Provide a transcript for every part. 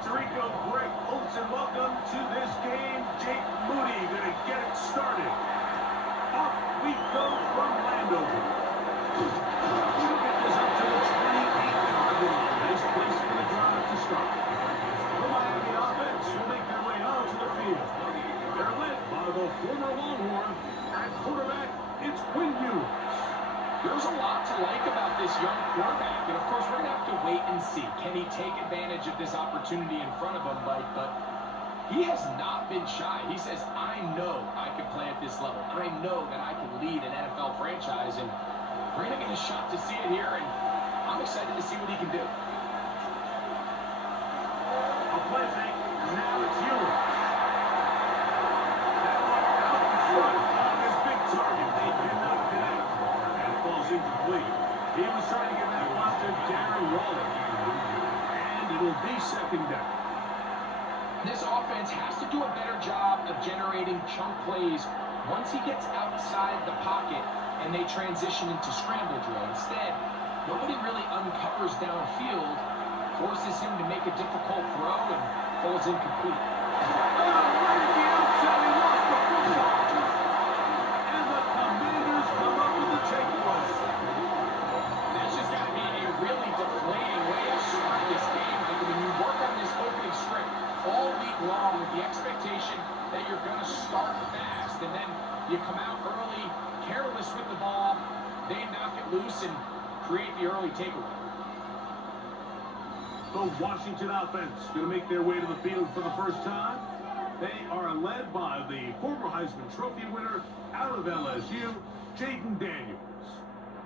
Tirico, Greg Olson, welcome to this game. Jake Moody going to get it started. Off we go from Landover. We'll get this up to the 28-yard line. Nice place for the drive to start. The Miami offense will make their way onto the field. They're led by the former Longhorn. At quarterback, it's Quinn Ewers. There's a lot to like about this young quarterback, and of course we're going to have to wait and see. Can he take advantage of this opportunity in front of him, Mike? But he has not been shy. He says, I know I can play at this level. I know that I can lead an NFL franchise, and we're going to get a shot to see it here, and I'm excited to see what he can do. A play fake, and now it's Ewers. That one out in front on this big target. They cannot connect. Incomplete. He was trying to get that one to Darren Waller. And it'll be second down. This offense has to do a better job of generating chunk plays once he gets outside the pocket and they transition into scramble drill. Instead, nobody really uncovers downfield, forces him to make a difficult throw, and falls incomplete. Right at the outside, he lost the football. And the Commanders come up with the takeaway. That's just got to be a really deflating way to start this game. Like when you work on this opening script all week long with the expectation that you're going to start fast, and then you come out early, careless with the ball, they knock it loose and create the early takeaway. The Washington offense going to make their way to the field for the first time. They are led by the former Heisman Trophy winner out of LSU, Jaden Daniels.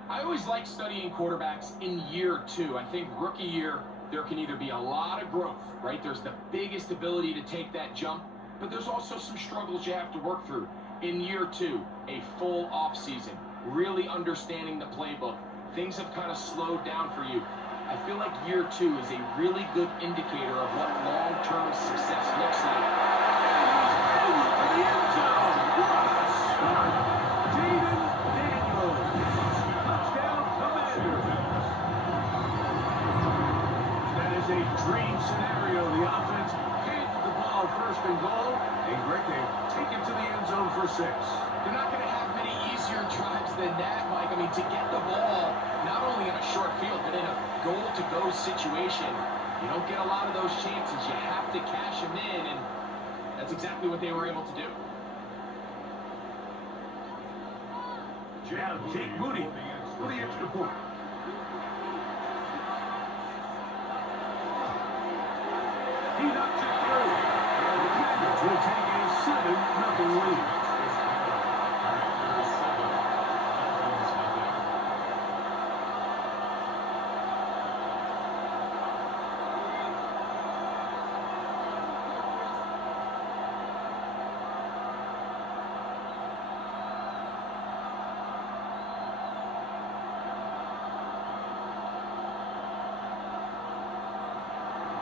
I always like studying quarterbacks in year two. I think rookie year, there can either be a lot of growth, right? There's the biggest ability to take that jump, but there's also some struggles you have to work through. In year two, a full off season, really understanding the playbook. Things have kind of slowed down for you. I feel like year two is a really good indicator of what long-term success looks like. To the end zone. What a start. Jaden Daniels. Touchdown, Commanders. That is a dream scenario. The offense hands the ball first and goal. And Greg, they take it to the end zone for 6. They're not going to have many easier drives than that, Mike. I mean, to get the ball, not only in a short field, but in a goal-to-go situation, you don't get a lot of those chances. You have to cash them in, and that's exactly what they were able to do. Now, Jake Moody for the extra point. He knocks it through. The Commanders will take a 7-0 lead.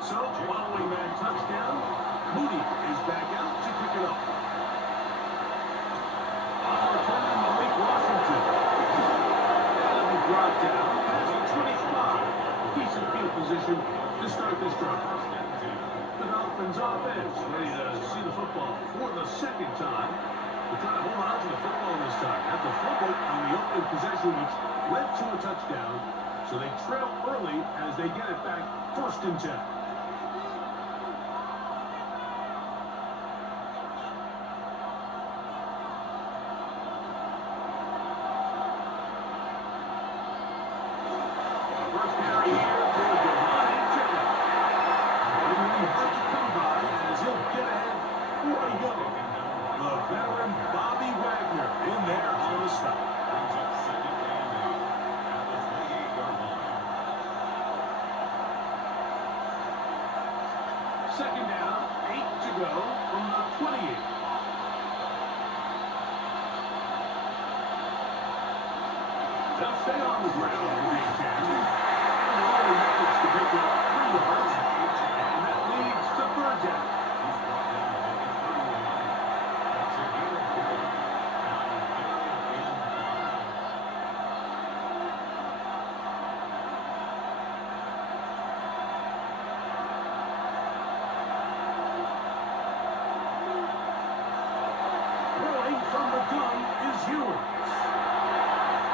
So, following that touchdown, Moody is back out to pick it up. On return, Malik Washington. That'll be brought down past the 25. Decent field position to start this drive. The Dolphins offense ready to see the football for the second time. They're trying to hold on to the football this time. At the fumble on the opening possession, which led to a touchdown. So they trail early as they get it back 1st and 10. Second down, 8 to go from the 28. They'll stay on the ground if they can. And they only managed to pick up 3 yards. And that leads to 3rd down. Ewers.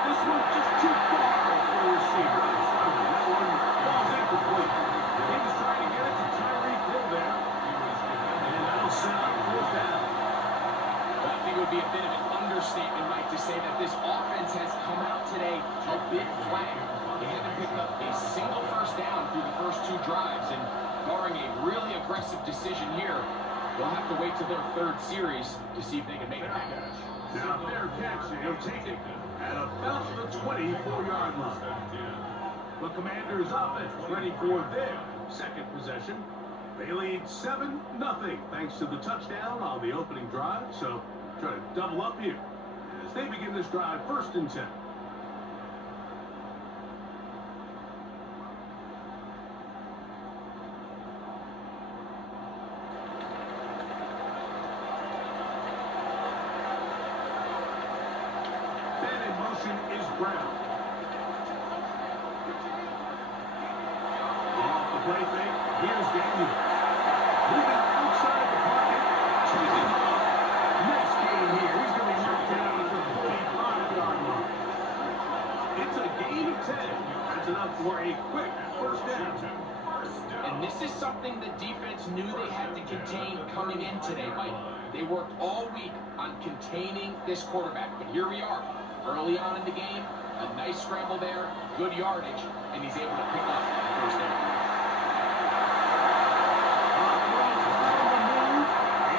This one just too far for the receiver. That one falls incomplete. He was trying to get it to Tyreek Hill there. And that'll set up fourth down. Well, I think it would be a bit of an understatement, Mike, to say that this offense has come out today a bit flat. They haven't picked up a single first down through the first two drives, and barring a really aggressive decision here, they'll have to wait till their third series to see if they can make it happen. Now, fair catch, and he'll take it at about the 24-yard line. The Commanders' offense ready for their second possession. They lead 7-0 thanks to the touchdown on the opening drive, so try to double up here as they begin this drive 1st and 10. Is Brown. Off the play fake, here's Daniels. Moving outside the pocket, taking off. Nice game here. He's going to be knocked down at the 45-yard line. It's a gain of 10. That's enough for a quick first down. And this is something the defense knew they had to contain coming in today, Mike. They worked all week on containing this quarterback, but here we are. Early on in the game, a nice scramble there, good yardage, and he's able to pick up the first down. The move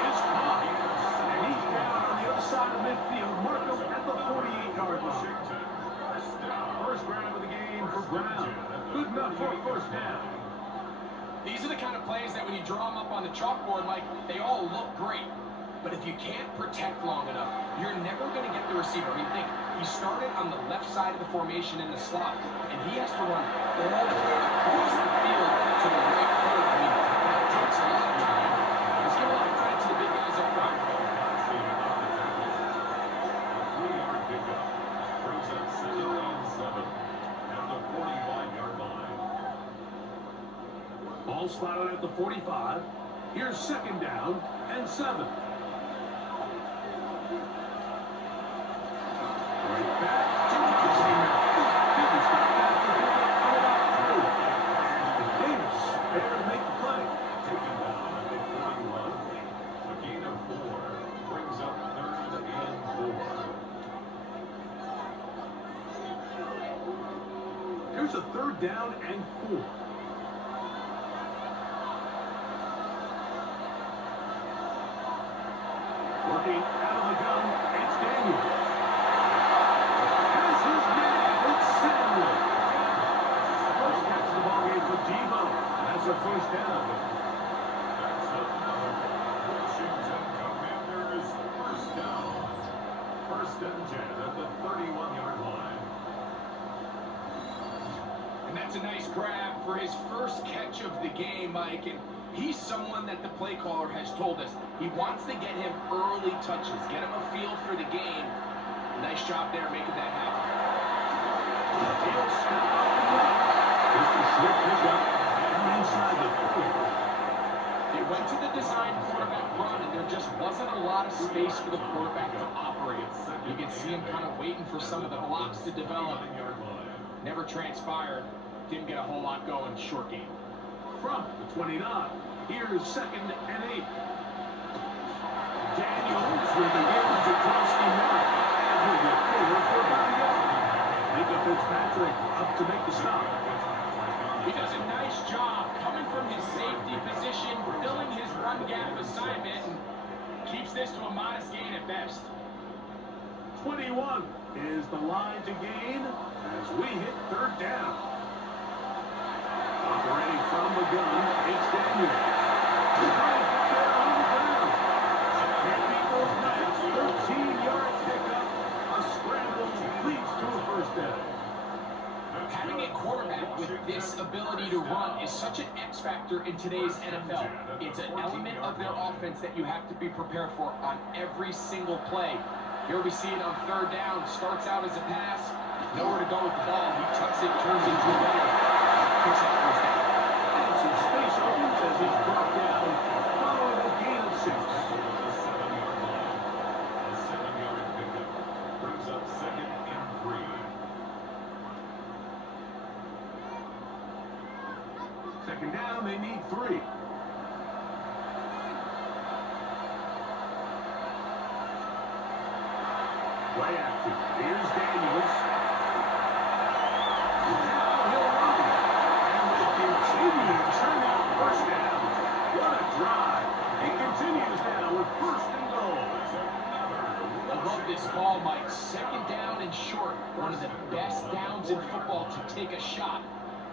is caught, and he's down on the other side of midfield. Markham at the 48-yard line. First grab of the game for Brown. Good enough for a first down. These are the kind of plays that when you draw them up on the chalkboard, Mike, they all look great. But if you can't protect long enough, you're never going to get the receiver. I mean, think, he started on the left side of the formation in the slot, and he has to run all the way across the field to the right third. I mean, that takes a lot of time. Let's give a lot of credit to the big guys up front. Three-yard pickup brings up 7 at the 45-yard line. Ball spotted at the 45. Here's 2nd down and 7. Right back to the Didn't stop after pickup on about 2. And Davis there to make the play. Taken down at the 41. A gain of 4 brings up 3rd and 4. Here's a 3rd down and 4. Working out of the gun, it's Daniels. Has his man, it's Samuel. First catch of the ball game for Debo. That's a first down. That's another Washington Commanders first down. 1st and 10 at the 31-yard line. And that's a nice grab for his first catch of the game, Mike. And he's someone that the play caller has told us he wants to get him early touches, get him a feel for the game. Nice job there making that happen. He'll step up and run. Just a short pickup and inside the 40. They went to the design quarterback run, and there just wasn't a lot of space for the quarterback to operate. You can see him kind of waiting for some of the blocks to develop. Never transpired. Didn't get a whole lot going. Short game. From the 29, here's 2nd and 8. Daniels with the yards across the middle. And he'll get forward for about a yard. Micah Fitzpatrick up to make the stop. He does a nice job coming from his safety position, filling his run gap assignment, and keeps this to a modest gain at best. 21 is the line to gain as we hit 3rd down. Operating from the gun, it's Daniels. He's trying to get there on the ground. Can't beat those Knights. 13-yard pickup. A scramble leads to a first down. Having a quarterback with this ability to run is such an X factor in today's NFL. It's an element of their offense that you have to be prepared for on every single play. Here we see it on 3rd down. Starts out as a pass. Nowhere to go with the ball. He tucks it, turns into a runner. Picks up first down. And some space opens as he's brought down following a gain of 6. A 7-yard line. A 7-yard pickup brings Second down, they need 3. Play action. Here's Daniels. Now he'll run. And they continue to turn out first down. What a drive. It continues now with first and goal. I love this call, Mike. Second down and short. One of the best downs in football to take a shot.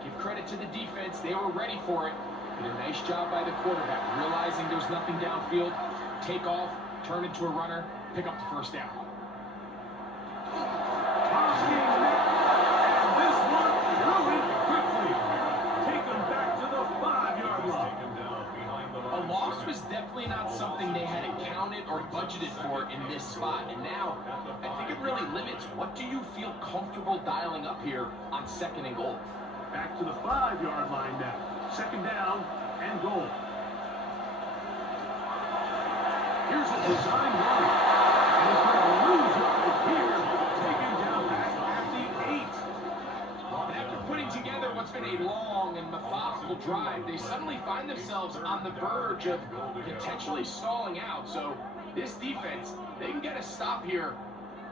Give credit to the defense. They were ready for it. Did a nice job by the quarterback, realizing there's nothing downfield. Take off, turn into a runner, pick up the first down. And this one really quickly. Take them back to the 5-yard line. A loss was definitely not something they had accounted or budgeted for in this spot. And now, I think it really limits what do you feel comfortable dialing up here on second and goal. Back to the 5-yard line now. Second down and goal. Here's a design run. And he's going to lose it here. Taken down back at the 8. And after putting together what's been a long and methodical drive, they suddenly find themselves on the verge of potentially stalling out. So this defense, they can get a stop here.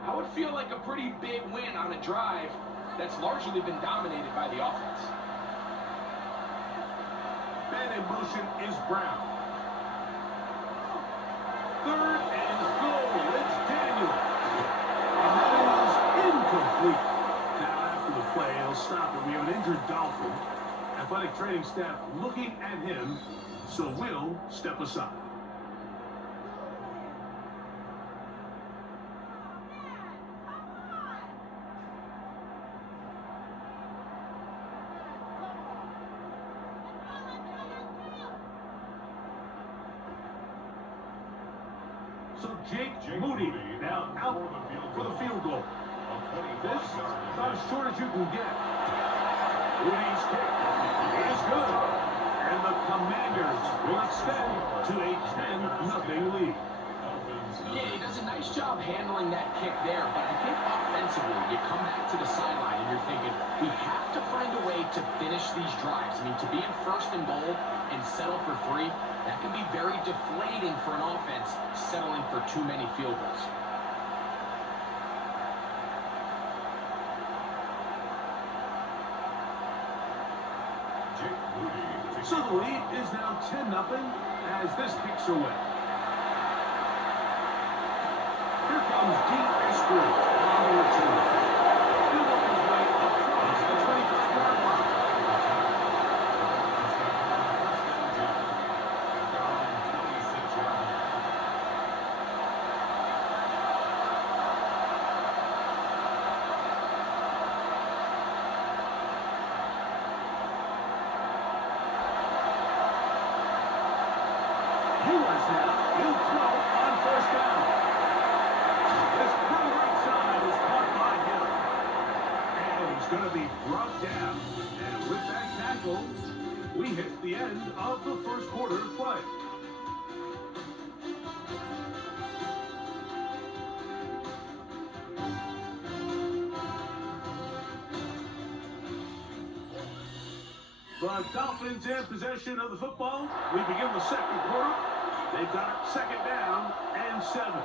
I would feel like a pretty big win on a drive that's largely been dominated by the offense. Man in motion is Brown. Third and goal. It's Daniel. And that is incomplete. Now after the play, he'll stop it. We have an injured Dolphin. Athletic training staff looking at him, so we'll step aside. So Jake Moody now out for the field goal. This about as short as you can get. Moody's kick is good. And the Commanders will extend to a 10-0 lead. Yeah, he does a nice job handling that kick there, but I think offensively, you come back to the sideline and you're thinking, we have to find a way to finish these drives. I mean, to be in first and goal and settle for 3, that can be very deflating for an offense settling for too many field goals. So the lead is now 10-0 as this kicks away. Here comes Deep Eskridge on the return. He'll work his way across the 25-yard line. Ewers now, he'll throw on first down. This pretty right side is caught by him. And he's going to be brought down. And with that tackle, we hit the end of the first quarter of play. The Dolphins in possession of the football. We begin the second quarter. They've got it second down and 7.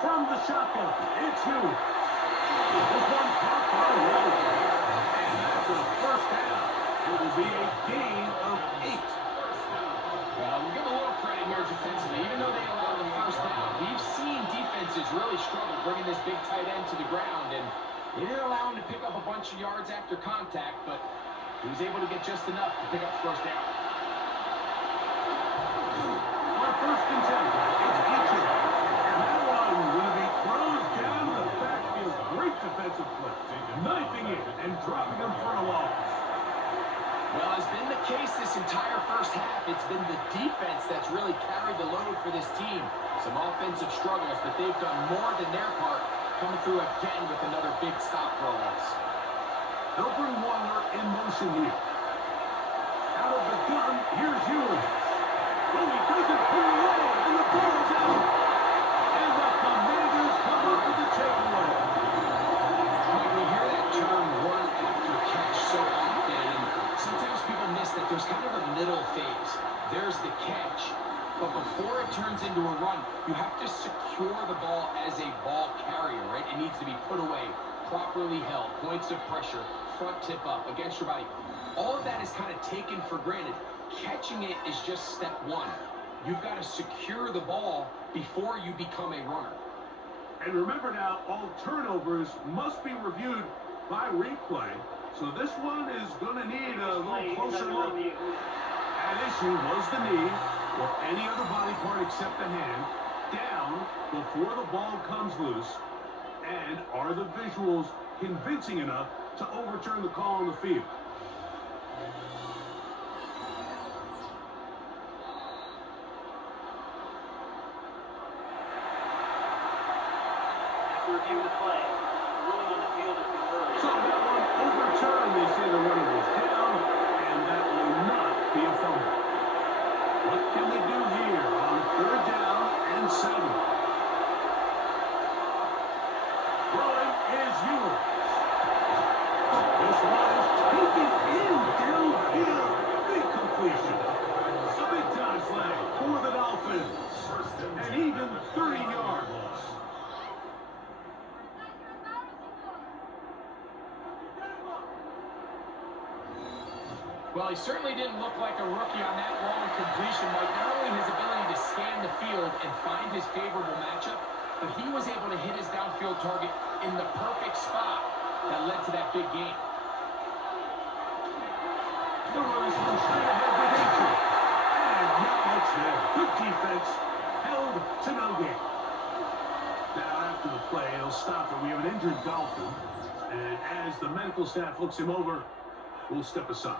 From the shotgun, it's Hughes. This one caught by Rowe. And that's a first down. It will be a gain of 8. Well, we'll give a little credit here defensively. Even though they allowed the first down, we've seen defenses really struggle bringing this big tight end to the ground, and they didn't allow him to pick up a bunch of yards after contact, but he was able to get just enough to pick up the first down. On first and 10, it's Eacher. And that one will be closed down the backfield. Great defensive play. Knifing it and dropping him for a loss. Well, as been the case this entire first half, it's been the defense that's really carried the load for this team. Some offensive struggles, but they've done more than their part, coming through again with another big stop for a loss. They'll bring Waller in motion here. Out of the gun, here's Ewing. Oh, he doesn't pull away, and the ball's out. And the Commanders come up with the takeaway. We hear that term run after catch so often, and sometimes people miss that there's kind of a middle phase. There's the catch, but before it turns into a run, you have to secure the ball as a ball carrier, right? It needs to be put away, properly held, points of pressure, front tip up, against your body. All of that is kind of taken for granted. Catching it is just step one. You've got to secure the ball before you become a runner. And remember now, all turnovers must be reviewed by replay. So this one is going to need a little closer look. At issue was the knee, or any other body part except the hand, down before the ball comes loose. And are the visuals convincing enough to overturn the call on the field? Review the play. Ruling on the field is converted. So that one overturned. They say the runner was down, and that will not be a fumble. What can they do here on 3rd down and 7? Throwing is Ewing. This one is taken in downfield. Big completion. A big time play for the Dolphins. And even 30 yards. Well, he certainly didn't look like a rookie on that long completion, Mike. Not only his ability to scan the field and find his favorable matchup, but he was able to hit his downfield target in the perfect spot that led to that big gain. The run is from straight ahead with Aiken. And not much there. Good defense. Held to no gain. Now, after the play, he'll stop it. We have an injured Dolphin. And as the medical staff looks him over, we'll step aside.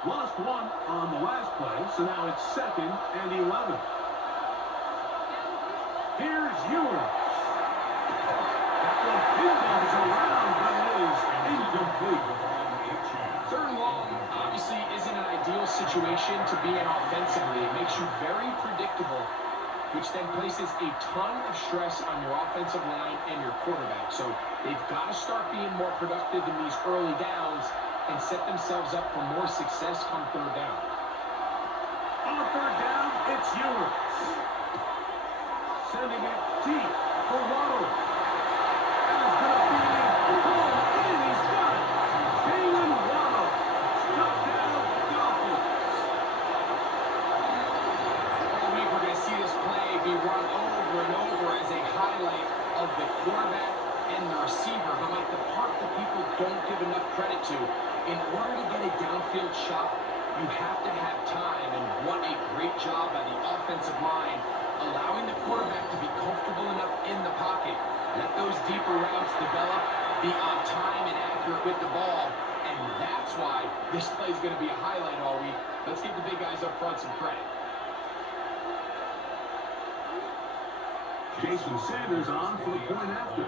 Lost one on the last play, so now it's 2nd and 11. Here's Ewing. That one pinballs around, but it is incomplete. 3rd and long obviously isn't an ideal situation to be in offensively. It makes you very predictable, which then places a ton of stress on your offensive line and your quarterback. So they've got to start being more productive in these early downs and set themselves up for more success come 3rd down. On 3rd down, it's Ewing. Sending it deep for Waddle. And it's going to be pulled in. He's got it. Jalen Waddle. Touchdown, Dolphins. All week we're going to see this play be run over and over as a highlight of the quarterback and the receiver. But like the part that people don't give enough credit to, in order to get a downfield shot, you have to have time, and what a great job by the offensive line, allowing the quarterback to be comfortable enough in the pocket, let those deeper routes develop, be on time and accurate with the ball, and that's why this play is going to be a highlight all week. Let's give the big guys up front some credit. Jason Sanders on for the point after.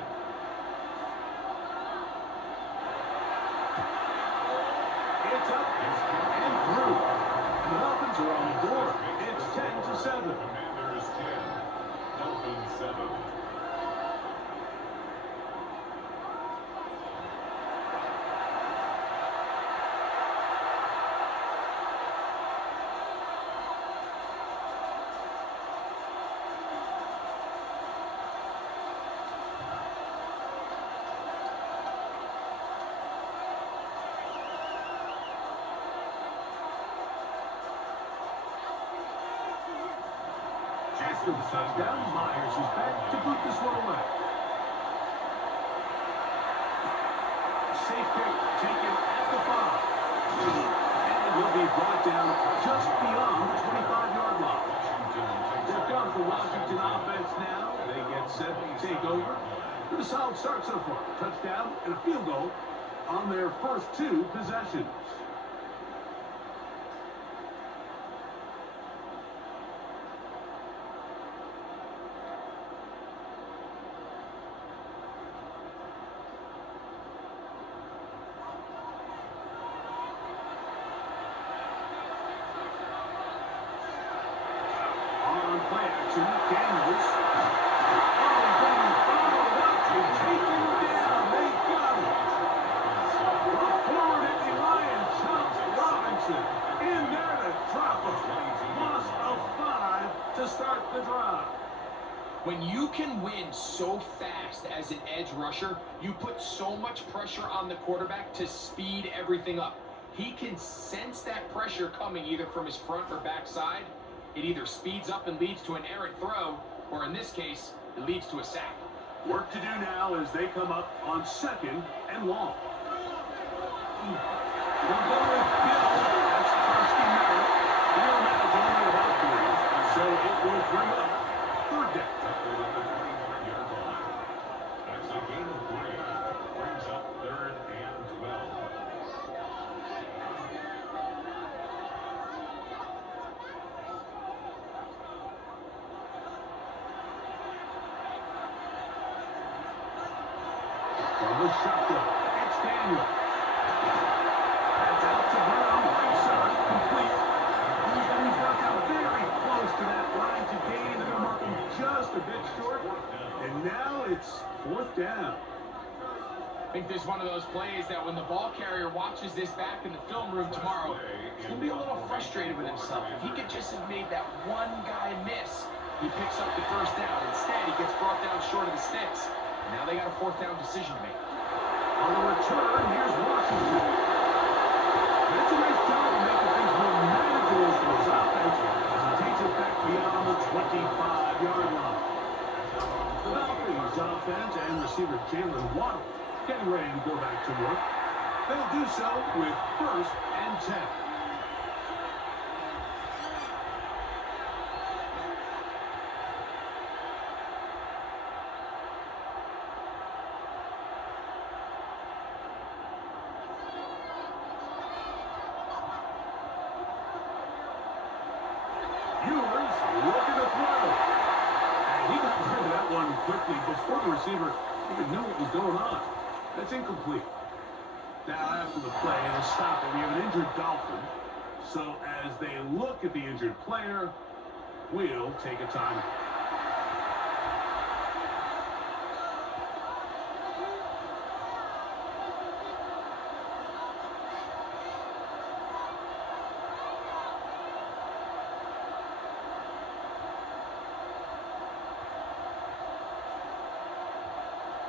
It's up and through. The Dolphins are on the board. It's 10-7. Commanders 10, Dolphins 7. After the touchdown, Myers is back to boot this one away. Safe kick taken at the 5. And will be brought down just beyond the 25-yard line. They're done for Washington over with a solid start so far. Touchdown and a field goal on their first 2 possessions. On play action, Daniels. Oh, he's followed up and taken down. They got it. The forward at the Lion, Chuck Robinson, in there to drop it. Loss of 5 to start the drive. When you can win so fast as an edge rusher, you put so much pressure on the quarterback to speed everything up. He can sense that pressure coming either from his front or back side. It either speeds up and leads to an errant throw, or in this case, it leads to a sack. Work to do now as they come up on 2nd and long. They'll go with Bill. That's Karski Miller. Bill managed only about 3, so it will bring up 3rd down. That's a gain of 3. Brings up 3rd and 12. From the shotgun, it's Daniel. That's out to Brown, right side, complete. He's got out very close to that line to gain. They're going to mark him just a bit short. And now it's 4th down. I think there's one of those plays that when the ball carrier watches this back in the film room tomorrow, he's going to be a little frustrated with himself. If he could just have made that one guy miss, he picks up the 1st down. Instead, he gets brought down short of the sticks. And now they got a 4th down decision to make. On the return, here's Washington. That's a nice job of making things more manageable for his offense as he takes it back beyond the 25-yard line. The Dolphins offense and receiver Jalen Waddle getting ready to go back to work. They'll do so with 1st and 10. Ewers looking to throw. And he got rid of that one quickly before the receiver even knew what was going on. That's incomplete. Now after the play, it'll stop it. We have an injured Dolphin. So as they look at the injured player, we'll take a timeout.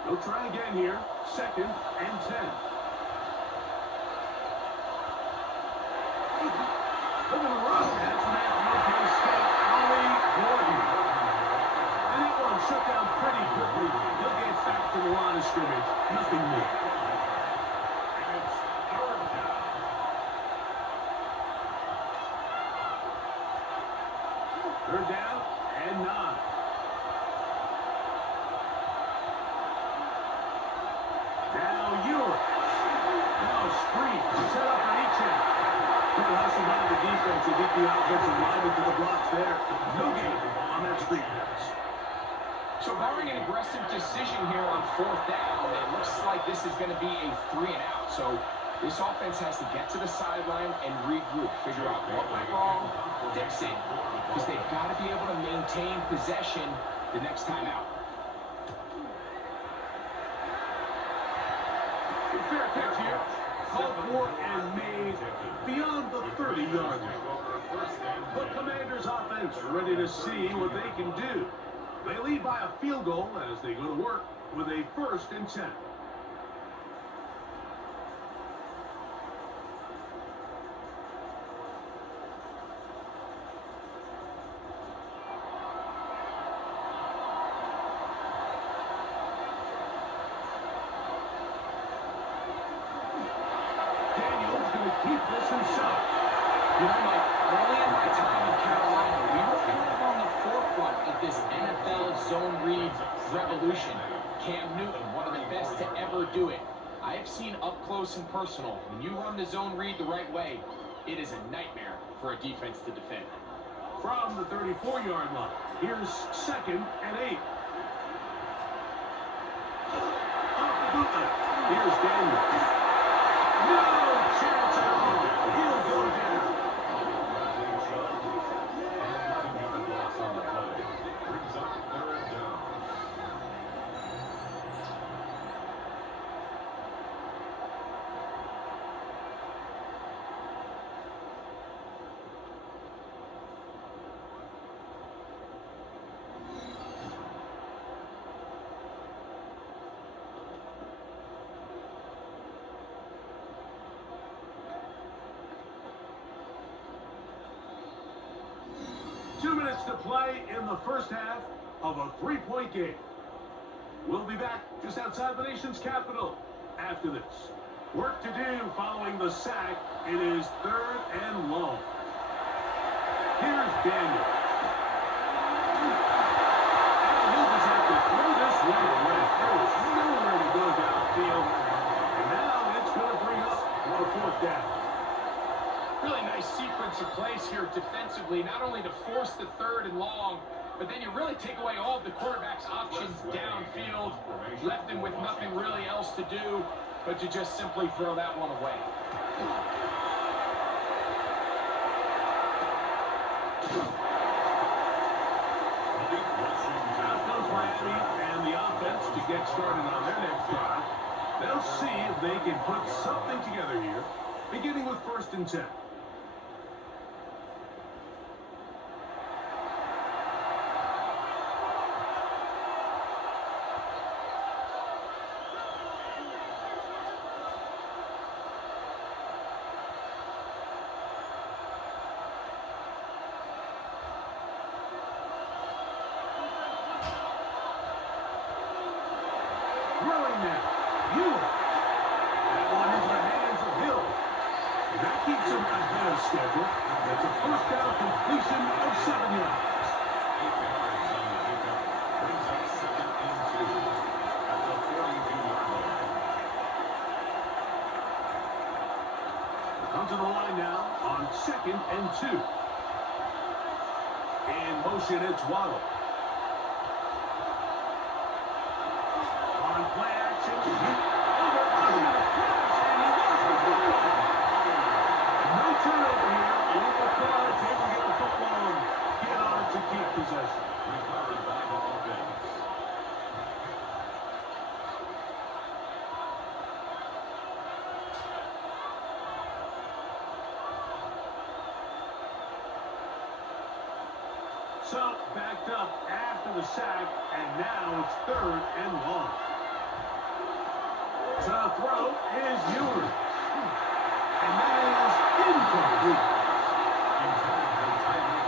They'll try again here. 2nd and 10. Look at the run. That's Matthew K-State, Ollie Gordon. And that one shut down pretty quickly. He'll get back to the line of scrimmage. Nothing more. And it's 3rd down. 3rd down and 9. Now Ewers. Now a screen. Set up for Etienne. Good hustle by the defense to get the offensive lineman to the blocks there. No gain on that screen pass. So barring an aggressive decision here on 4th down, it looks like this is going to be a 3 and out. So this offense has to get to the sideline and regroup, figure out what went wrong, fix it, because they've got to be able to maintain possession the next time out. Fair catch here. Called for and made beyond the 30-yard line. The Commanders offense ready to see what they can do. They lead by a field goal as they go to work with a 1st and 10. Keep this himself. You know, Mike, early in my time in Carolina, we were kind of on the forefront of this NFL zone read revolution. Cam Newton, one of the best to ever do it. I have seen up close and personal, when you run the zone read the right way, it is a nightmare for a defense to defend. From the 34-yard line, here's 2nd and 8. Off the bootleg, here's Daniels. No chance at all. He'll go down. On the play. Brings up 3rd down. 2 minutes to play in the first half of a 3-point game. We'll be back just outside the nation's capital after this. Work to do following the sack. It is 3rd and long. Here's Daniels. And he'll just have to throw this one away. There was nowhere to go downfield. And now it's going to bring up a 4th down. Really nice sequence of plays here defensively, not only to force the 3rd and long, but then you really take away all of the quarterback's options downfield, left him with nothing really else to do but to just simply throw that one away. Out comes Miami and the offense to get started on their next drive. They'll see if they can put something together here, beginning with 1st and 10. Throwing now. Ewers. That one into the hands of Hill. And that keeps him ahead of schedule. That's a 1st down completion of 7 yards. 8 yards on the pickup. Brings up 2nd and 2 at the 42-yard line. They come to the line now on 2nd and 2. In motion, it's Waddle. On play action, over under the flash, and he lost the football. No turnover here. Local crowds able to get the football and get on it to keep possession. Recovered by the offense. So, backed up after the sack, and now it's 3rd and long. To throw is Ewers. And that is incomplete.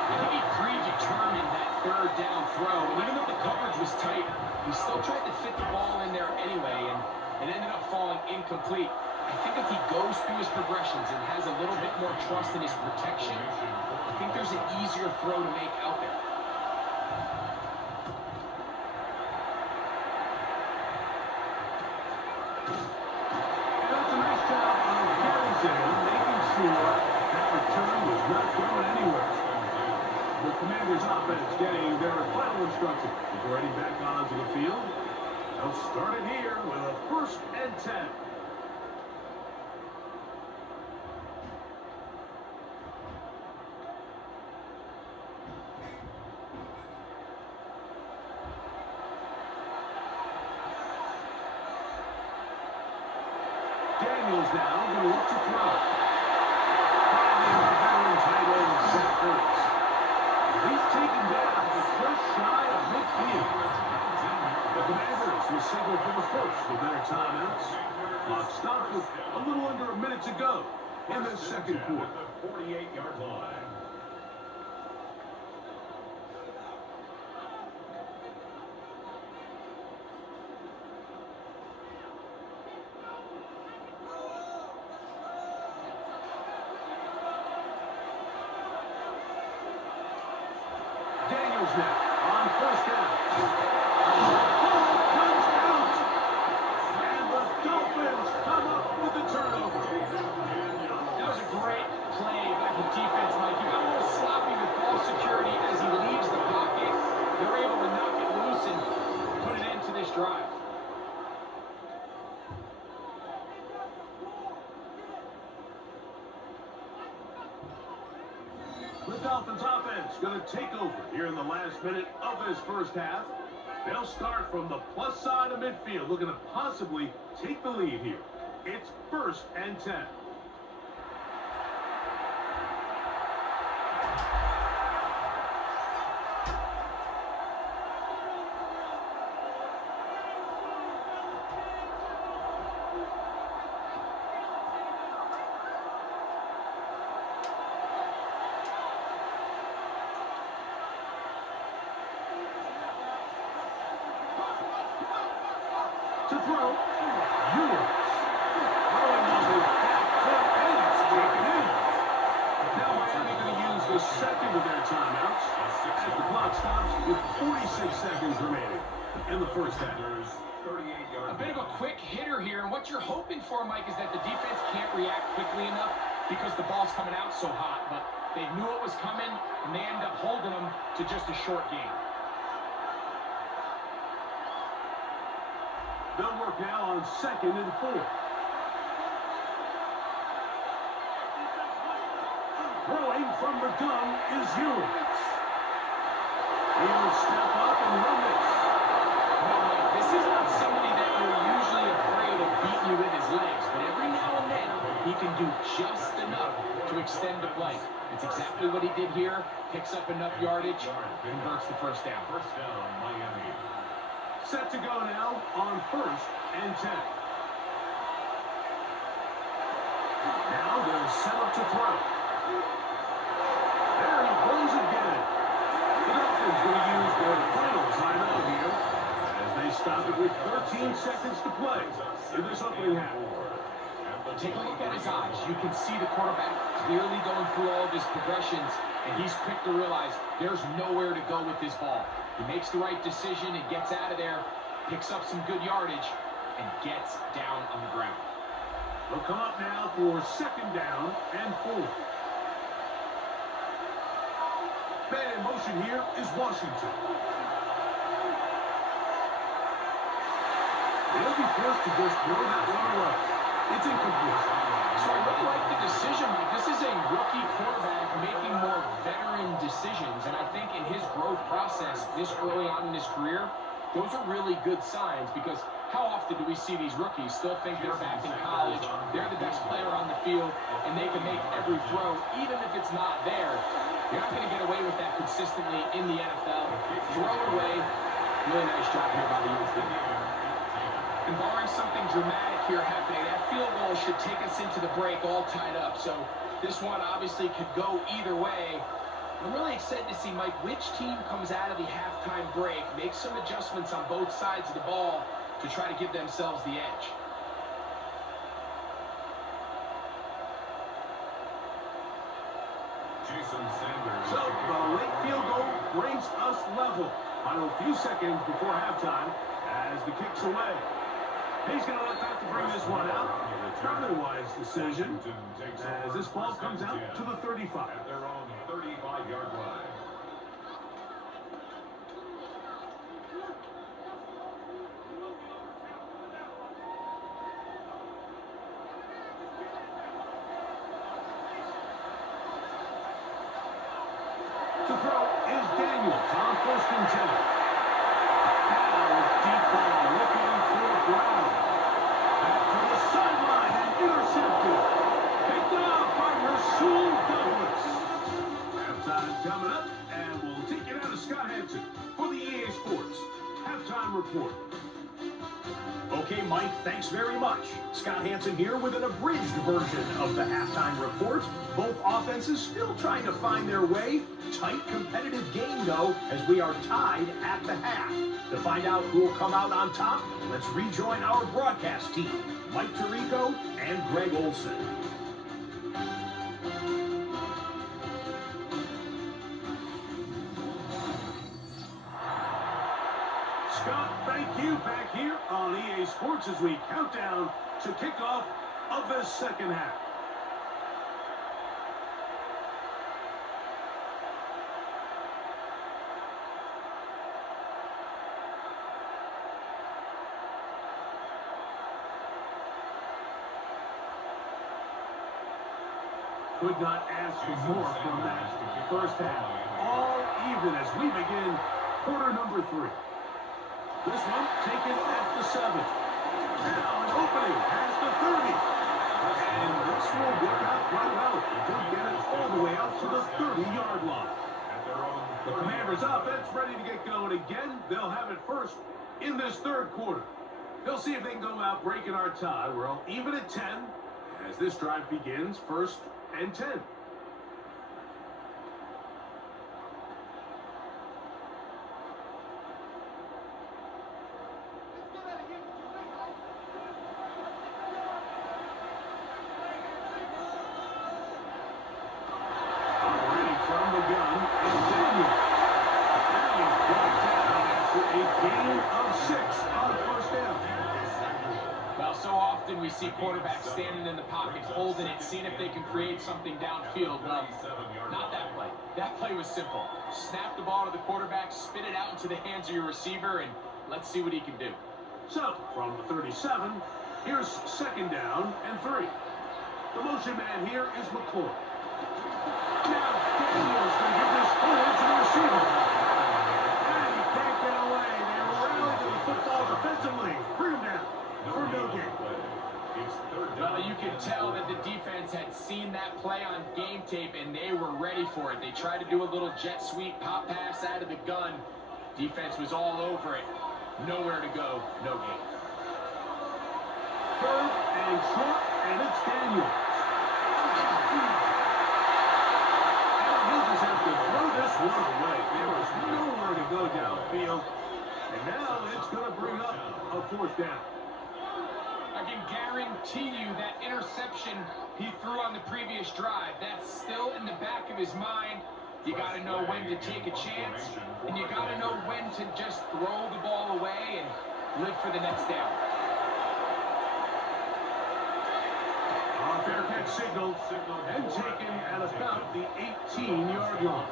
I think he predetermined that 3rd down throw, and even though the coverage was tight, he still tried to fit the ball in there anyway, and it ended up falling incomplete. I think if he goes through his progressions and has a little bit more trust in his protection, I think there's an easier throw to make out there. And that's a nice job of Harrington making sure that return was not going anywhere. The Commanders offense getting their final instruction before heading back onto the field. They'll start it here with a 1st and 10. Daniels now going to look to throw. Finding the veteran tight end, Zach Ertz. He's taken down just shy of midfield. The Commanders will signal for the 1st with their timeouts. Clock stopped with a little under a minute to go in the 2nd quarter. At the 48-yard line. Daniels now on 1st down. Ball comes out Great play by the defense, Mike. You got a little sloppy with ball security as he leaves the pocket. They're able to knock it loose and put it into this drive. The Dolphins offense going to take over here in the last minute of this first half. They'll start from the plus side of midfield, looking to possibly take the lead here. It's 1st and 10. To throw, Ewers. Throwing off his back foot, and it's taken in. Now Miami going to use the second of their timeouts as the clock stops with 46 seconds remaining in the first half. A bit of a quick hitter here, and what you're hoping for, Mike, is that the defense can't react quickly enough because the ball's coming out so hot, but they knew it was coming, and they end up holding them to just a short game. They'll work now on 2nd and 4. Throwing from the gun is Ewers. He'll step up and run this. No, Mike, this is not somebody that you're usually afraid of beating you with his legs, but every now and then he can do just enough to extend the play. It's exactly what he did here. Picks up enough yardage, converts the first down. First down, Miami. Set to go now on 1st and 10. Now they'll set up to throw. There he goes again. The Dolphins going to use their final timeout here as they stop it with 13 seconds to play in this opening half. Take a look at his eyes. You can see the quarterback clearly going through all of his progressions, and he's quick to realize there's nowhere to go with this ball. He makes the right decision and gets out of there, picks up some good yardage, and gets down on the ground. They'll come up now for 2nd down and 4. Man in motion here is Washington. They'll be forced to just throw that one away. It's incomplete. So I really like the decision, Mike. This is a rookie quarterback making more veteran decisions, and I think in his growth process this early on in his career, those are really good signs because how often do we see these rookies still think they're back in college, they're the best player on the field, and they can make every throw, even if it's not there. You're not going to get away with that consistently in the NFL. Throw it away. Really nice job here by the youth. And barring something dramatic here happening, that field goal should take us into the break all tied up. So this one obviously could go either way. I'm really excited to see, Mike, which team comes out of the halftime break, makes some adjustments on both sides of the ball to try to give themselves the edge. Jason Sanders. So the late field goal brings us level. Final few seconds before halftime as the kick's away. He's going to let that to bring this one out. Probably a wise decision as this ball comes out to the 35. At their own 35-yard line. To throw is Daniels on 1st and 10. Now deep ball looking for Brown. Back to the sideline and intercepted. Picked off by Rasul Douglas. Halftime coming up, and we'll take it out of Scott Hansen for the EA Sports Halftime Report. Okay, Mike, thanks very much. Scott Hansen here with an abridged version of the halftime report. Both offenses still trying to find their way. Tight competitive game, though, as we are tied at the half. To find out who will come out on top, let's rejoin our broadcast team, Mike Tirico and Greg Olson. Scott, thank you. Back here on EA Sports as we count down to kickoff of the second half. Could not ask for more from that first half. All even as we begin quarter number 3. This one taken at the 7. Now an opening past the 30. And this will work out quite well. They'll get it all the way out to the 30-yard line. The Commanders offense ready to get going again. They'll have it first in this third quarter. They'll see if they can go out breaking our tie. We're all even at 10 as this drive begins, first and 10. Operating from the gun is Daniel. And he's brought down after a gain of 6 on first down. Well, so often we see quarterbacks standing in the pocket, holding it, seeing if they can create something downfield. Well, not that play. That play was simple. Snap the ball to the quarterback, spit it out into the hands of your receiver, and let's see what he can do. So, from the 37, here's second down and 3. The motion man here is McClure. Now, Daniel's going to give this forward to the receiver. And he can't get away. They rally to the football defensively. Bring him down for no gain. Well, you can tell that the defense had seen that play on game tape, and they were ready for it. They tried to do a little jet sweep, pop pass out of the gun. Defense was all over it. Nowhere to go, no gain. Third and short, and it's Daniels. And he'll just have to throw this one away. There was nowhere to go downfield. And now it's going to bring up a fourth down. I can guarantee you that interception he threw on the previous drive, that's still in the back of his mind. You got to know when to take a chance, and you got to know when to just throw the ball away and live for the next down. Fair catch signal and taken at about the 18-yard line.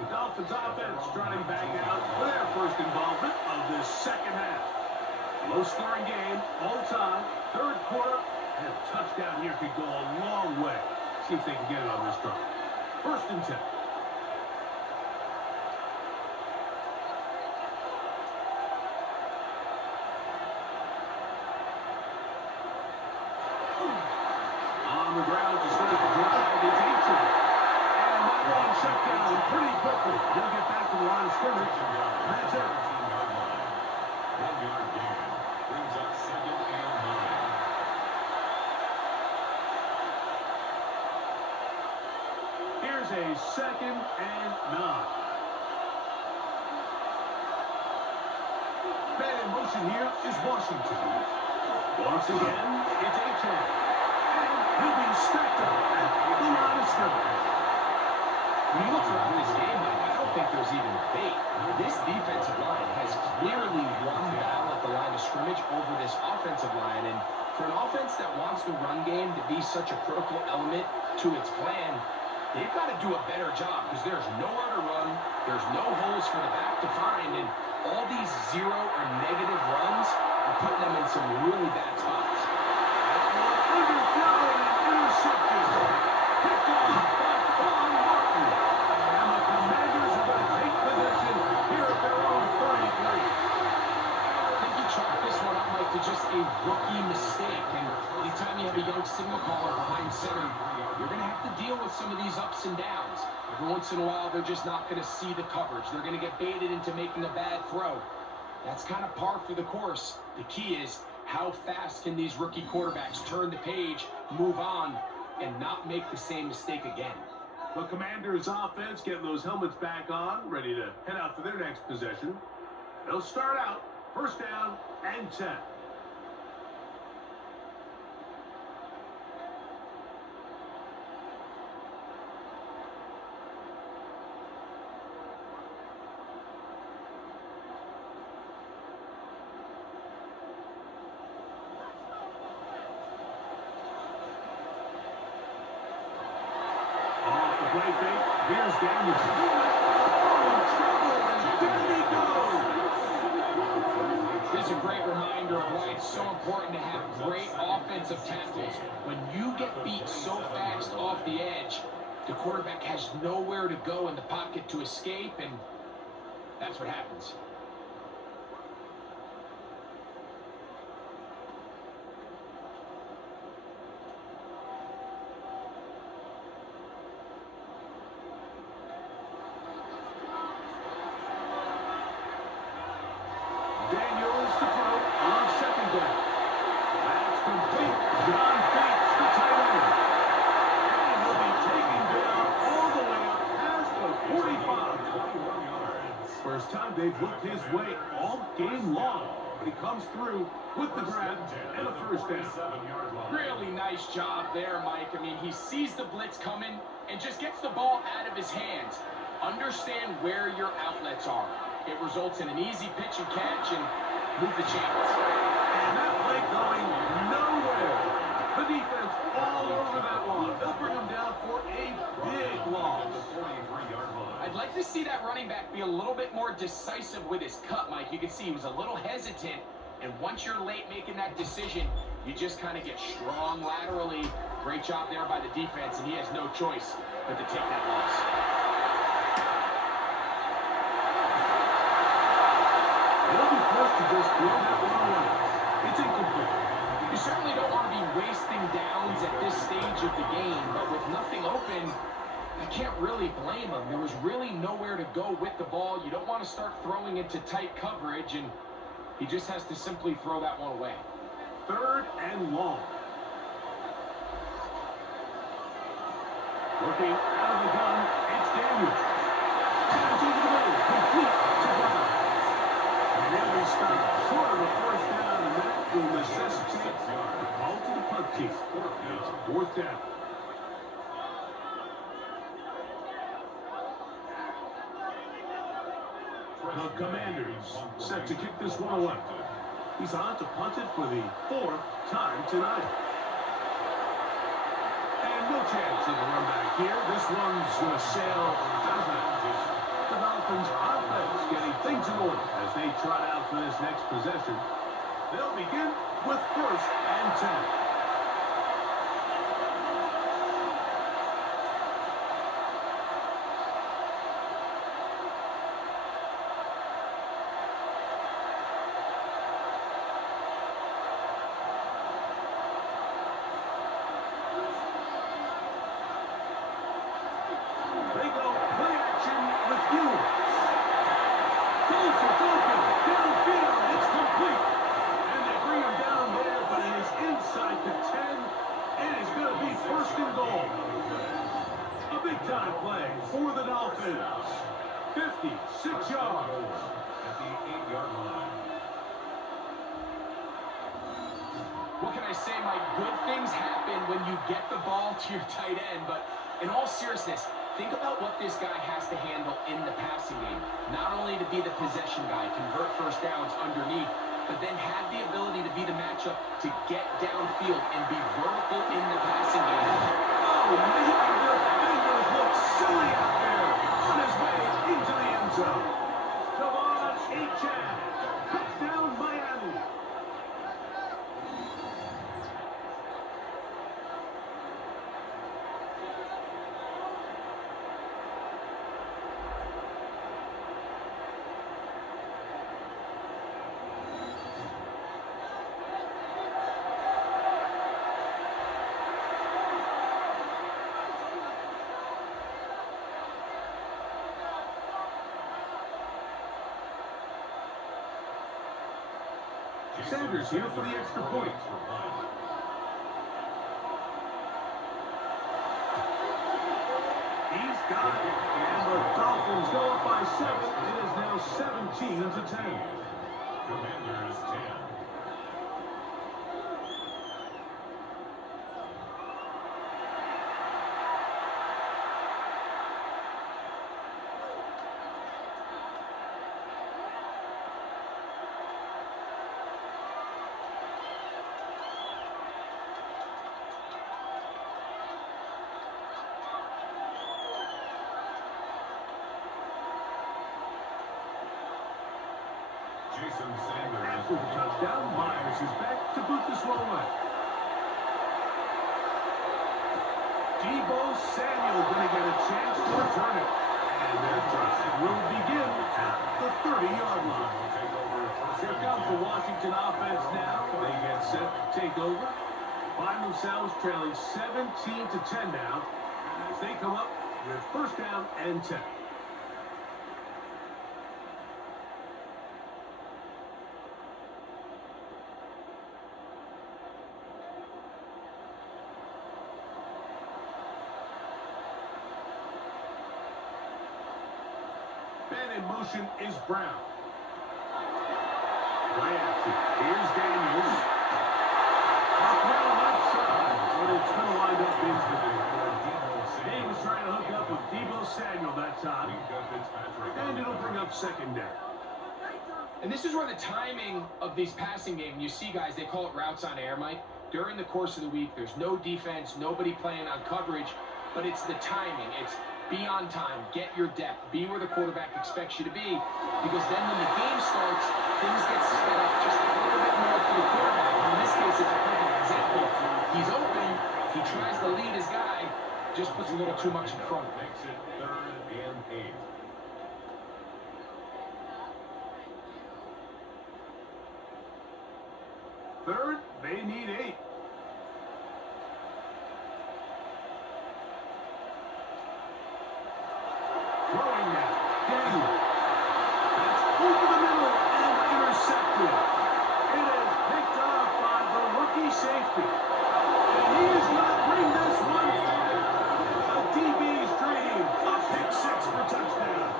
The Dolphins offense trotting back out for their first involvement of this second half. Low-scoring game, all time, third quarter, and a touchdown here could go a long way. See if they can get it on this drive. First and 10. On the ground to start the drive, it's 18. And that one shut down pretty quickly. He'll get back to the line of scrimmage. That's it. 1-yard gain brings up second and 9. Here's a second and 9. Man in motion here is Washington. Once again, it's A-Chain. And he'll be stacked up at the line of scrimmage. When you look throughout this game, I don't think there's even a debate. This defensive line has clearly won the battle at the line of scrimmage over this offensive line. And for an offense that wants the run game to be such a critical element to its plan, they've got to do a better job because there's nowhere to run, there's no holes for the back to find, and all these zero or negative runs are putting them in some really bad spots. Underthrown and intercepted. Picked off by Paul Martin. And the Commanders are going to take possession here at their own 33. I think he chalked this one up, Mike, to just a rookie mistake. And anytime you have a young signal caller behind center, you're going to have to deal with some of these ups and downs. Every once in a while, they're just not going to see the coverage. They're going to get baited into making a bad throw. That's kind of par for the course. The key is how fast can these rookie quarterbacks turn the page, move on, and not make the same mistake again. The Commanders offense getting those helmets back on, ready to head out for their next possession. They'll start out first down and 10. Play fake. Here's Daniels. Oh, in trouble, and there he goes. This a great reminder of why it's so important to have great offensive tackles. When you get beat so fast off the edge, the quarterback has nowhere to go in the pocket to escape, and that's what happens. Daniels to throw on second down. That's complete. John Bates, the tight end. And he'll be taken down all the way up past the 45. 21 yards. First time they've looked his way all game long, but he comes through with the grab and a first down. 47-yard line. Really nice job there, Mike. I mean, he sees the blitz coming and just gets the ball out of his hands. Understand where your outlets are. It results in an easy pitch and catch and move the chains. And that play going nowhere. The defense all over that one. They'll bring him down for a big loss. The 43-yard line. I'd like to see that running back be a little bit more decisive with his cut, Mike. You can see he was a little hesitant, and once you're late making that decision, you just kind of get strong laterally. Great job there by the defense, and he has no choice but to take that loss. They'll be forced to just throw that one away. It's incomplete. You certainly don't want to be wasting downs at this stage of the game, but with nothing open, I can't really blame him. There was really nowhere to go with the ball. You don't want to start throwing into tight coverage, and he just has to simply throw that one away. Third and long. Looking out of the gun, it's Daniels. Down to the middle, complete to Brown. And they'll be stopped short of a first down, and that will necessitate a call to the punt team. It's fourth down. The Commanders set to kick this one away. He's on to punt it for the fourth time tonight. And no chance of a run back here. This one's going to sail out of bounds. The Dolphins offense getting things in order as they trot out for this next possession. They'll begin with first and 10. They go play action with Hughes. Goes for Dolphin. Downfield. It's complete. And they bring him down there, but it is inside the 10. It is going to be first and goal. A big-time play for the Dolphins. 56 yards. At the 8-yard line. What can I say, Mike? Good things happen when you get the ball to your tight end, but in all seriousness, think about what this guy has to handle in the passing game. Not only to be the possession guy, convert first downs underneath, but then have the ability to be the matchup to get downfield and be vertical in the passing game. Oh, making their fingers look silly out there on his way into the end zone. Devon Achane. Touchdown, Miami. Sanders here for the extra point. He's got it. And the Dolphins go up by 7. It is now 17-10. Commanders 10. Jason Sanders. After the touchdown, Myers is back to boot this one away. Deebo Samuel going to get a chance to return it. And their drive will begin at the 30-yard line. Here comes the Washington offense now. They get set to take over. Find themselves trailing 17-10 now as they come up with first down and 10. Man in motion is Brown. Play action. Here's Daniels. Off round left side. But it's going to wind up into the He was trying to hook up with Deebo Samuel that time. And it'll bring up second down. And this is where the timing of these passing games, you see guys, they call it routes on air, Mike. During the course of the week, there's no defense, nobody playing on coverage, but it's the timing. It's be on time, get your depth, be where the quarterback expects you to be, because then when the game starts, things get sped up just a little bit more for the quarterback. In this case, it's a perfect example. He's open, he tries to lead his guy, just puts a little too much in front. Makes it 3rd and 8. Third, they need 8. Throwing now, Daniel. That's over the middle and intercepted. It is picked off by the rookie safety. And he is going to bring this one back. A DB's dream. A pick 6 for touchdown.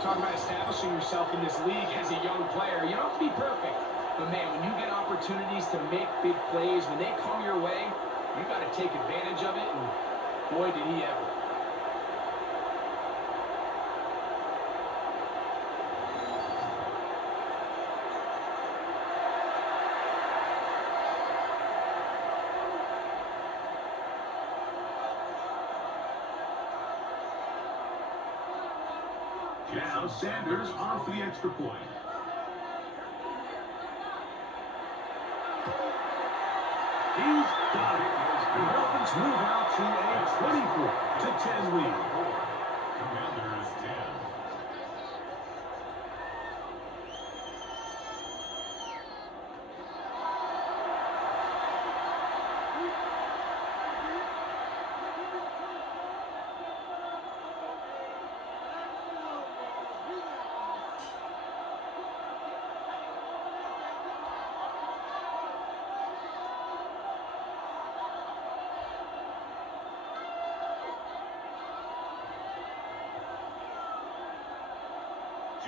Talking about establishing yourself in this league as a young player, you don't have to be perfect. But man, when you get opportunities to make big plays, when they come your way, you got to take advantage of it. And boy, did he ever. Now Sanders on for the extra point. He's got it. The Dolphins move out to a 24-10 lead. Commanders 10.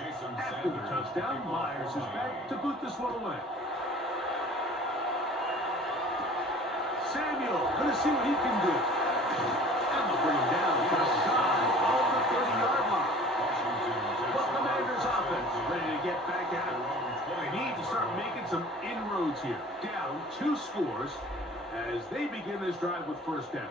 Jason After the touchdown, Myers is back to boot this one away. Samuel, going to see what he can do. And they'll bring him down just shy of the 30-yard line. But Commanders offense ready to get back at it. They need to start making some inroads here. Down 2 scores as they begin this drive with first down.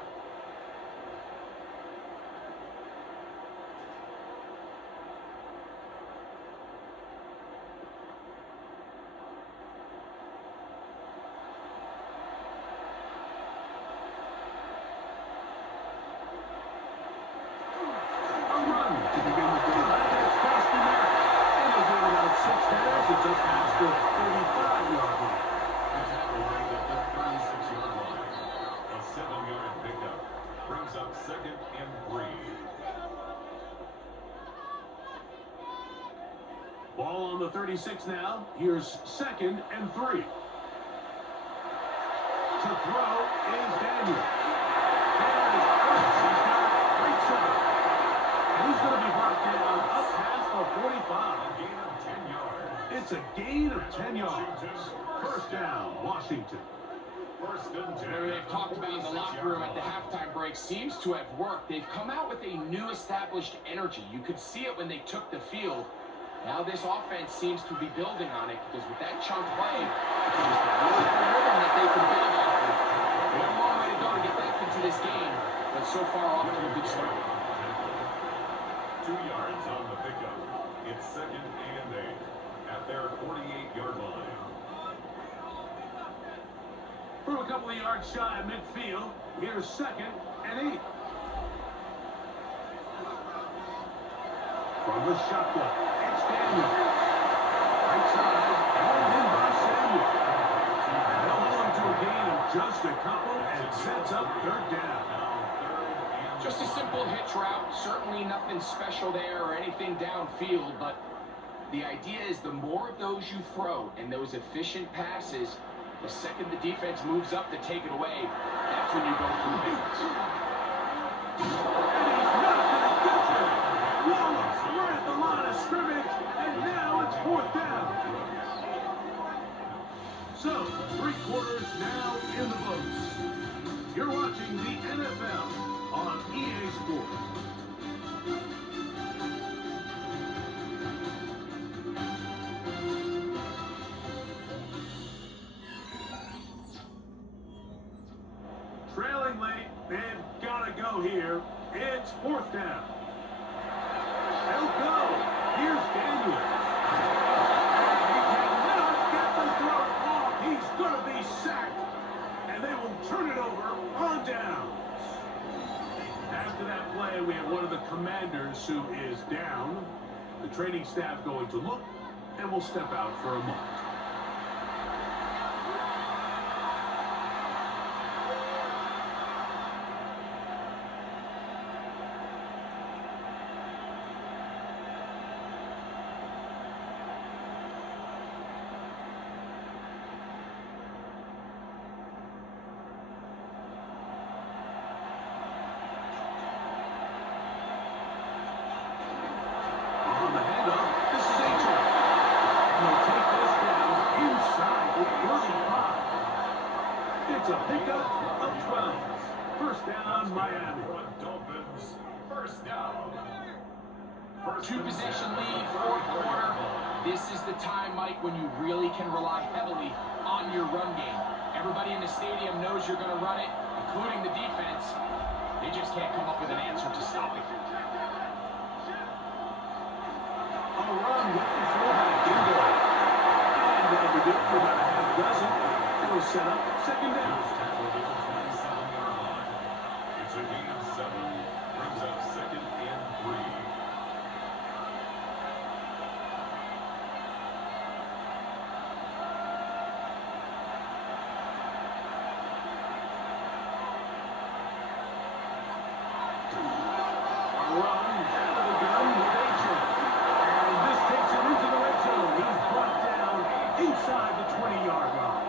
Ball on the 36 now. Here's 2nd and 3. To throw is Daniel. There is Hurts. He's got great shot. And he's going to be brought down up past the 45. A gain of 10 yards. It's a gain of 10 yards. First down, Washington. First and 10. Whatever they've talked about in the locker room at the halftime break seems to have worked. They've come out with a new established energy. You could see it when they took the field. Now this offense seems to be building on it because with that chunk play, it's just a little bit of rhythm that they can build off of. They have a long way to go to get back into this game, but so far off to a good start. 2 yards on the pickup. It's 2nd and 8 at their 48-yard line. From a couple of yards shy of midfield, here's 2nd and 8. From the shotgun, it's Daniel. Right side, hauled in by Samuel. And they'll hold him to a gain of just a couple and sets up 3rd down. Just a simple hitch route, certainly nothing special there or anything downfield, but the idea is the more of those you throw and those efficient passes, the second the defense moves up to take it away, that's when you go for the big ones. And he's not going to get there. Wallace right at the line of scrimmage, and now it's 4th down. So, 3 quarters now in the books. You're watching the NFL on EA Sports. Trailing late, they've got to go here. It's 4th down. They'll go. Here's Daniels. And he cannot get the throw off. He's going to be sacked. And they will turn it over on downs. After that play, we have one of the Commanders who is down. The training staff going to look, and will step out for a moment. On the handoff, this is Angel. And they'll take this down inside the 35. It's a pickup of 12. 1st down, Miami. Dolphins, 1st down. 2-possession lead, 4th quarter. This is the time, Mike, when you really can rely heavily on your run game. Everybody in the stadium knows you're going to run it, including the defense. They just can't come up with an answer to stop it. A run with the fullback, Dingo. And that'll be good for about a half dozen. It'll set up 2nd down. Tackled at the 27-yard line. It's a gain of 7. Brings up 2nd and 3. A run out of the gun with Angel. And this takes him into the red zone. He's brought down inside the 20-yard line.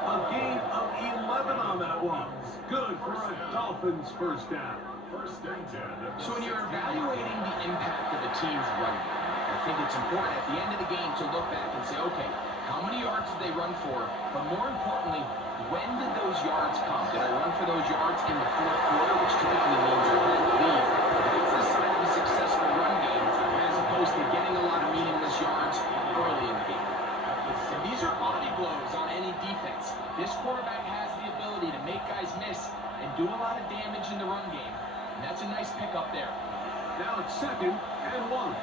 A gain of 11 on that one. Good for a Dolphins 1st down. 1st and 10. So when you're evaluating the impact of a team's run game, I think it's important at the end of the game to look back and say, okay, how many yards did they run for? But more importantly, when did those yards come? Did I run for those yards in the 4th quarter, which typically means I had the lead? That's the sign of a successful run game, as opposed to getting a lot of meaningless yards early in the game. And these are body blows on any defense. This quarterback has the ability to make guys miss and do a lot of damage in the run game. And that's a nice pickup there. Now it's 2nd and 1.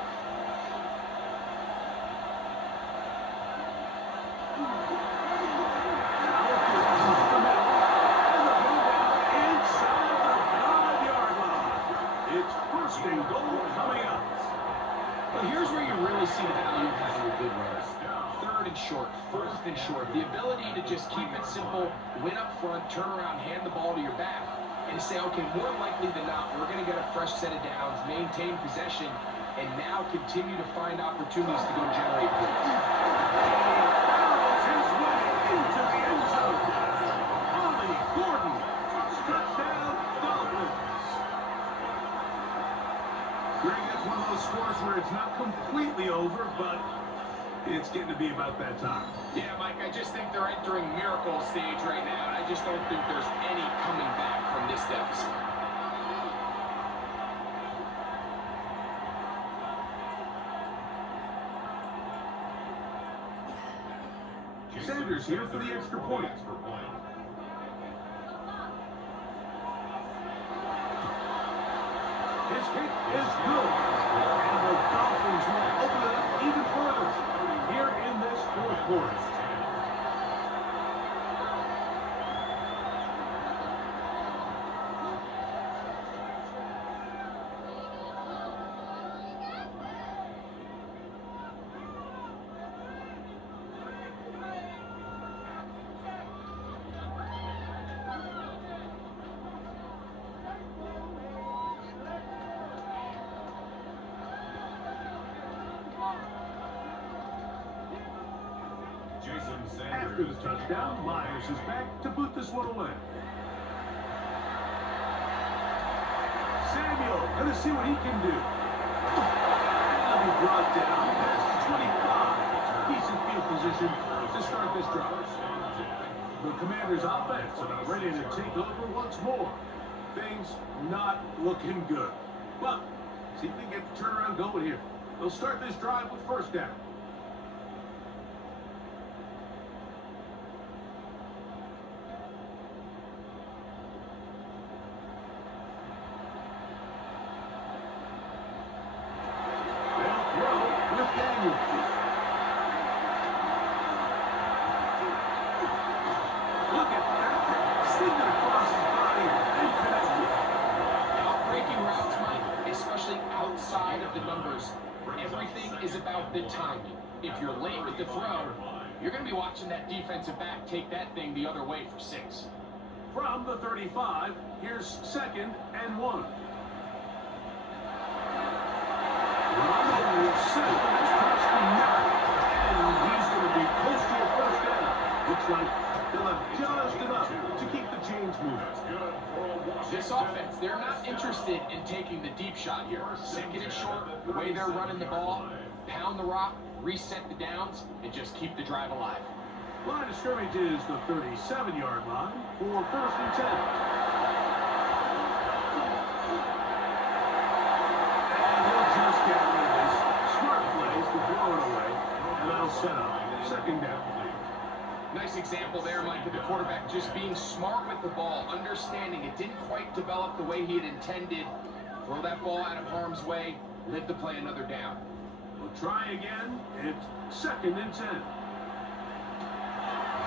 And goal coming up. Well, here's where you really see the value of having a good runner. 3rd and short, 4th and short. The ability to just keep it simple, win up front, turn around, hand the ball to your back, and say, okay, more likely than not, we're going to get a fresh set of downs, maintain possession, and now continue to find opportunities to go generate points. His way into the end zone. Ollie Gordon. Touchdown, Dolphins. Greg, that's one of those scores where it's not completely over, but it's getting to be about that time. Yeah, Mike, I just think they're entering miracle stage right now, and I just don't think there's any coming back from this deficit. Sanders here for the extra point. His kick is good. And the Dolphins will open it up even further here in this fourth quarter. After the touchdown, Myers is back to boot this one away. Samuel, gonna see what he can do. And he'll be brought down past the 25. Decent field position to start this drive. The Commanders' offense are ready to take over once more. Things not looking good. But see if they can get the turnaround going here. They'll start this drive with first down. Look at that. Slinger across his body and connected. Breaking routes, Mike, especially outside of the numbers, everything is about the timing. If you're late with the throw, you're going to be watching that defensive back take that thing the other way for 6. From the 35, here's 2nd and 1. Ronald set that's past the 9. And he's going to be close to a first down. Looks like they'll have just enough to keep the chains moving. This offense, they're not interested in taking the deep shot here. Second and short, the way they're running the ball, pound the rock, reset the downs, and just keep the drive alive. Line of scrimmage is the 37-yard line for 1st and 10. And he'll just get rid of this. Smart plays to throw it away, and that'll set up 2nd down. Nice example there, Mike, of the quarterback just being smart with the ball, understanding it didn't quite develop the way he had intended. Throw that ball out of harm's way, live to play another down. We'll try again. It's 2nd and 10.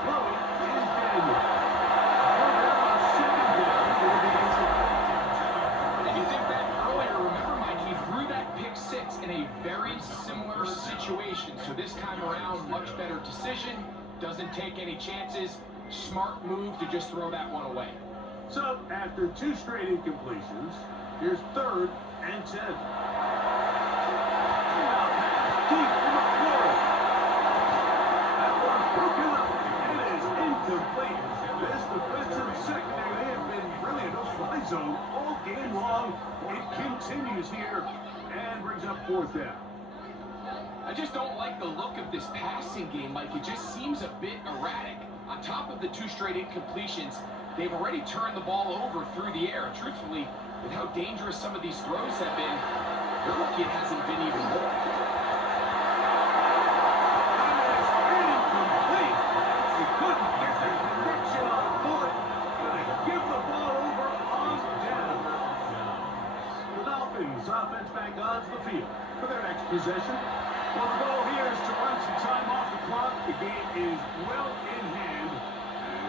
Throwing is Daniel. And you think back earlier, remember, Mike, he threw that pick 6 in a very similar situation. So this time around, much better decision. Doesn't take any chances. Smart move to just throw that one away. So, after 2 straight incompletions, here's 3rd and 10. Now pass deep from the floor. That one broken up. It is incomplete. This defensive secondary, they have been really a no-fly zone all game long. It continues here and brings up 4th down. I just don't like the look of this passing game, Mike. It just seems a bit erratic. On top of the 2 straight incompletions, they've already turned the ball over through the air. And truthfully, with how dangerous some of these throws have been, they're lucky it hasn't been even more. That is incomplete. He couldn't get the connection on 4th. Gonna give the ball over on down. The Dolphins offense back onto the field for their next possession. Well, the goal here is to run some time off the clock. The game is well in hand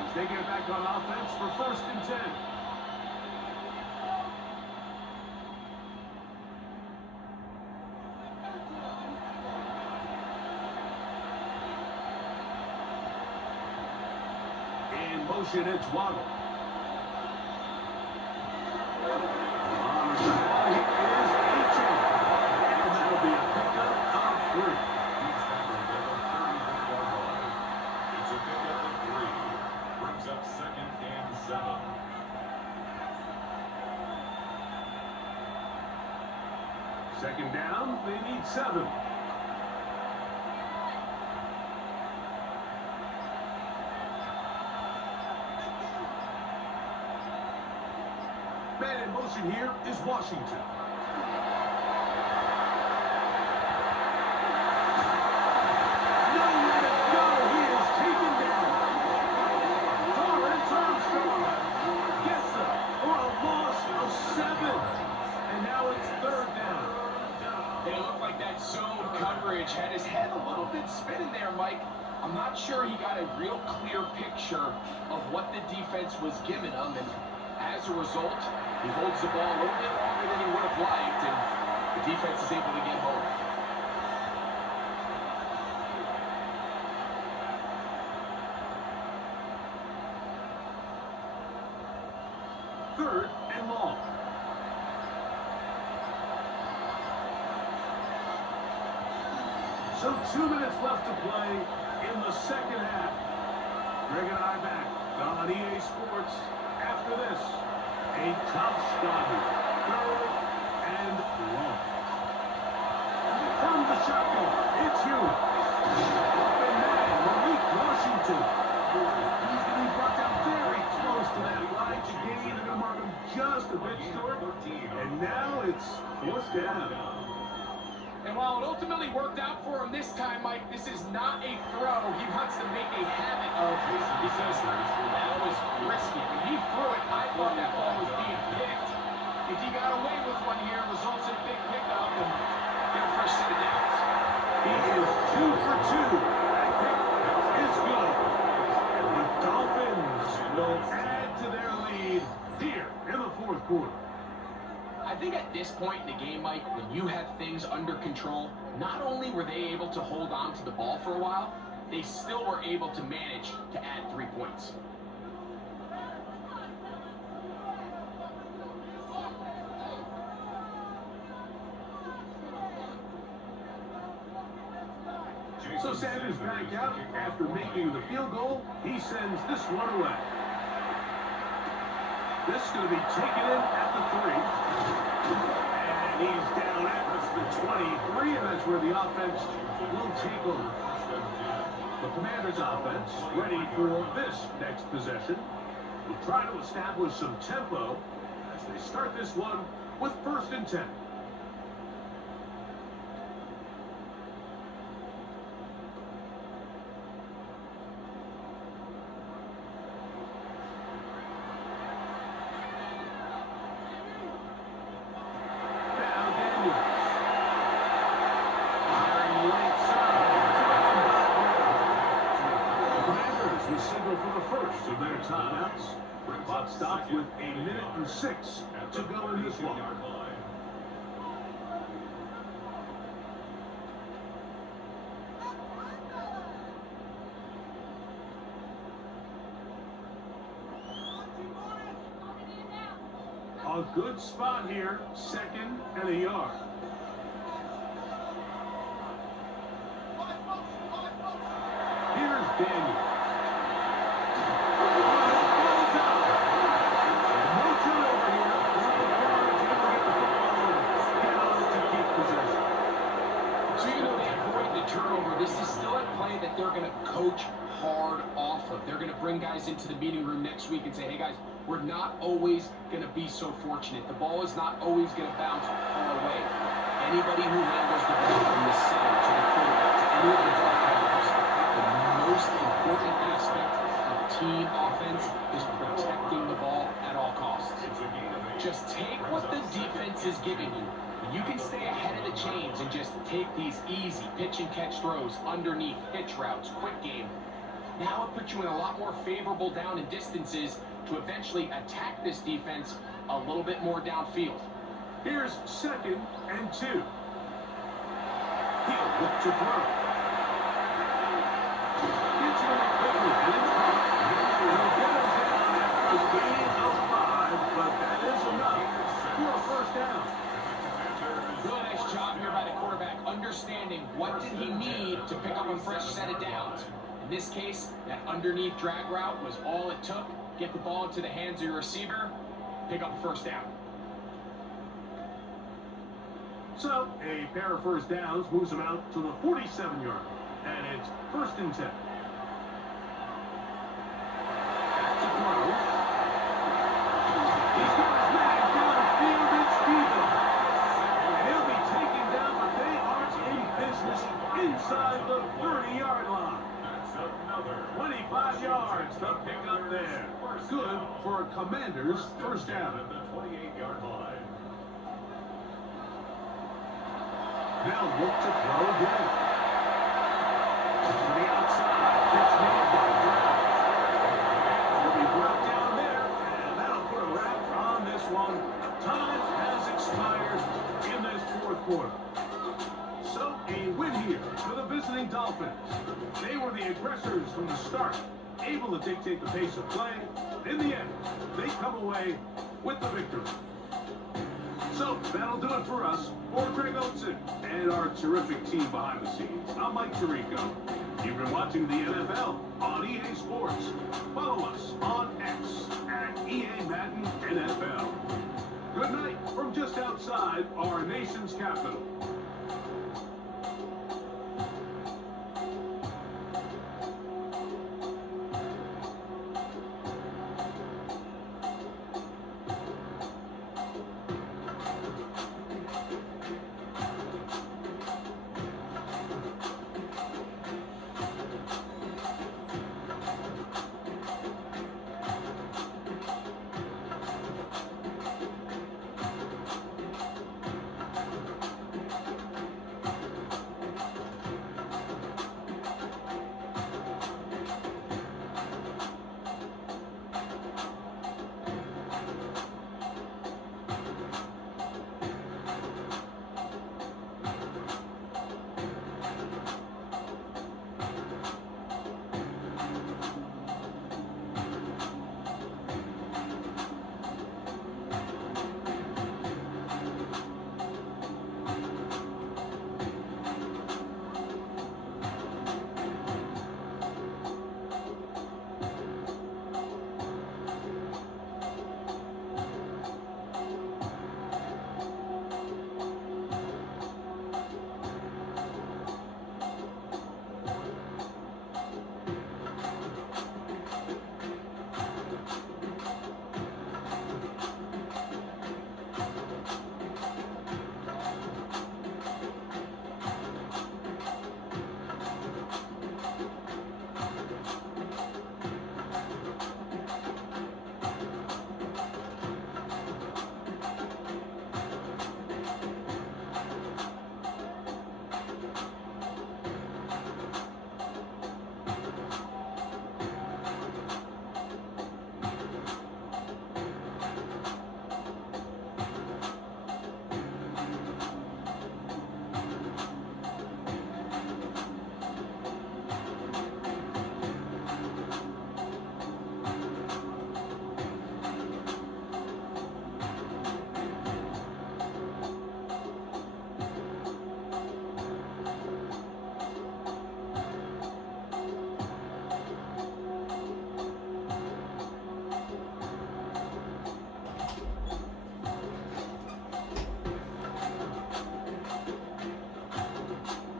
as they get back on offense for 1st and 10. In motion, it's Waddle. On the ball, he is Aiken. And that'll be a pickup of 3. He's tackled at the 34-yard line. It's a pickup of 3. Brings up 2nd and 7. Second down, they need 7. Man in motion here is Washington. Nowhere to go. He is taken down. Torrance Armstrong gets it for a loss of 7. And now it's coverage had his head a little bit spinning there, Mike. I'm not sure he got a real clear picture of what the defense was giving him, and as a result, he holds the ball a little bit longer than he would have liked, and the defense is able to get home. Third and long. So 2 minutes left to play in the second half. Greg and I back on EA Sports. After this, a tough spot here. Third and long. From the shotgun, it's Hewitt. Open man, Malik Washington. He's going to be brought down very close to that line to gain. They're going to mark him just a bit short. And now it's fourth down. And while it ultimately worked out for him this time, Mike, this is not a throw he wants to make a habit of, because that was risky. When he threw it, I thought that ball was being picked. If he got away with one here, results in a big pickup and get a fresh set of downs. He is 2 for 2. That kick is good. And the Dolphins will add to their lead here in the fourth quarter. I think at this point in the game, Mike, when you have things under control, not only were they able to hold on to the ball for a while, they still were able to manage to add 3 points. So Sanders back out after making the field goal. He sends this one away. This is going to be taken in at the 3. And he's down at the 23, and that's where the offense will take over. The Commanders offense ready for this next possession. Will try to establish some tempo as they start this one with 1st and 10. Timeouts. Clock stopped with 1:06 to go in this one. A good spot here, 2nd and a yard. Here's Daniel. This is still a play that they're going to coach hard off of. They're going to bring guys into the meeting room next week and say, hey guys, we're not always going to be so fortunate. The ball is not always going to bounce our way. Anybody who handles the ball from the center to the quarterback to any of the ball carriers, the most important aspect of team offense is protecting the ball at all costs. Just take what the defense is giving you. You can stay ahead of the chains and just take these easy pitch and catch throws underneath, hitch routes, quick game. Now it puts you in a lot more favorable down and distances to eventually attack this defense a little bit more downfield. Here's 2nd and 2. He'll look to throw. Gets it quickly, and it's caught. He'll get him down after a gain of 5, but that is enough for a 1st down. Really nice job here by the quarterback, understanding what did he need to pick up a fresh set of downs. In this case, that underneath drag route was all it took. Get the ball into the hands of your receiver, pick up a 1st down. So, a pair of 1st downs moves him out to the 47-yard, and it's 1st and 10. Back to throw. He's got his man downfield, it's Debo. And he'll be taken down, but they aren't in business inside the 30-yard line. 25 yards, the pickup there. Good for a Commanders 1st down. At the 28-yard line. They'll look to throw again. To the outside. Pitch made by Brown. Will be brought down there, and that'll put a wrap on this one. Time has expired in this fourth quarter. So, a win here for the visiting Dolphins. They were the aggressors from the start, able to dictate the pace of play. In the end, they come away with the victory. So, that'll do it for us. For Greg Oatzen and our terrific team behind the scenes, I'm Mike Tirico. You've been watching the NFL on EA Sports. Follow us on X at EA Madden NFL. Good night from just outside our nation's capital.